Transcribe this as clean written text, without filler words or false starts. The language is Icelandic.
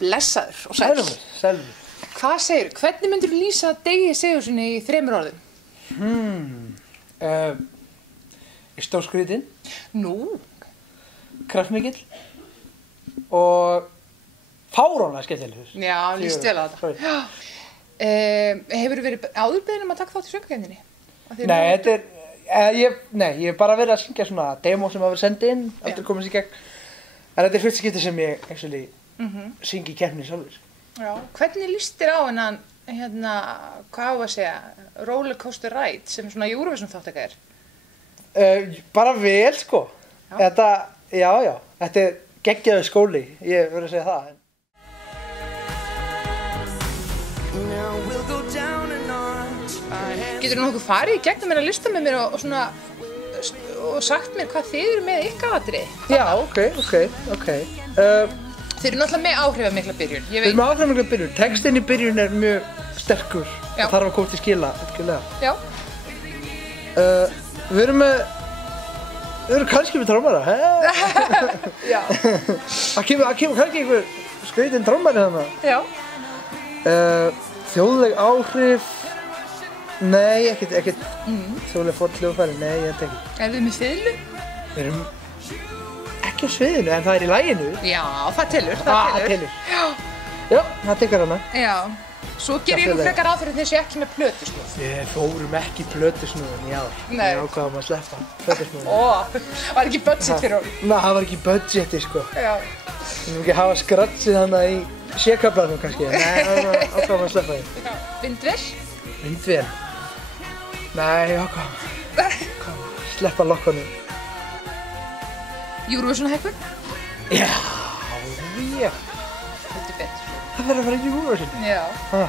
Blessaður og sæll. Selvur. Hvað segirðu? Hvernig myndirðu lýsa Degi Sigurðssyni í 3 orðum? Stórskrýtinn, Nú, kraftmikill og fáránlega skemmtilegur. já, líst vel á þetta. Sorry. Já. Hefurðu verið áður beðin að taka þátt í söngvakeppninni? Nei, þetta ég hef bara verið að syngja svona demo sem hafa verið sendið inn, aldrei komið sér í gegn. En þetta er fyrsta skipti sem ég actually syngi í keppni sjálfur. Já. Hvernig líst þér á hennan, hvað á að segja, rollercoaster ride sem svona Eurovision þáttaka er? Bara vel, sko. Já. Þetta er geggjaður skóli, ég verður að segja það. Geturðu nokkuð farið í gegnum hennar lista með mér og svona og sagt mér hvað þið eru með ykkar atriði? Já, ok. Þið eru náttúrulega með áhrifamikla byrjun. Við erum með áhrifamikla byrjun. Textinn í byrjun er mjög sterkur Já. og þarf að koma til skila, virkilega. Já. Við erum kannski með trommara, Já. Það kemur kannski einhver skrýtinn trommari þarna. Já. Þjóðleg áhrif, nei, ekkert þjóðleg fornhljóðfæri, nei, ég held ekki. Er þið með fiðlu? Við erum ekki á sviðinu, en það er í laginu. Já, það telur. Já, það tekur hana. Já. Svo ger ég nú frekar ráð fyrir þessi ekki með plötu, sko. Við fórum ekki plötusnúðin í ár. Nei. Við ákváðum að sleppa plötusnúðin. Var ekki budget fyrir honum? Ná, það var ekki budgeti, sko. Já. Við erum ekki að hafa skratsið hana í sékablanum kannski. Nei, það var ákváðum að sleppa því. Já. Vindvel? Vindvél? Nei, ákváðum. Sleppa lokkanum. Eurovision hekkun? Já. Þetta er betur. Það verður að fara ekki í Eurovision. Já. Ha.